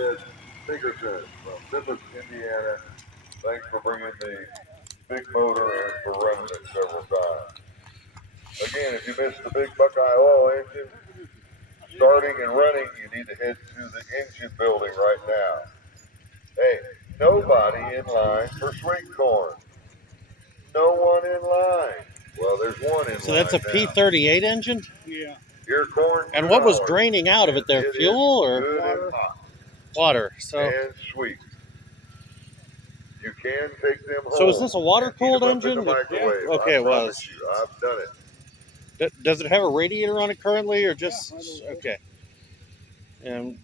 said, Nickerson from Memphis, Indiana. Thanks for bringing the big motor and for running it several times. Again, if you missed the big Buckeye oil engine starting and running, you need to head to the engine building right now. Hey, nobody in line for sweet corn. No one in line. Well, there's one in line. So that's a P38 engine? Yeah. Your corn. And what was draining out of it there? Fuel or water? Water. So And sweet. You can take them home. So is this a water-cooled engine? Microwave. Okay, it was. You, I've done it. Does it have a radiator on it currently, or just okay? And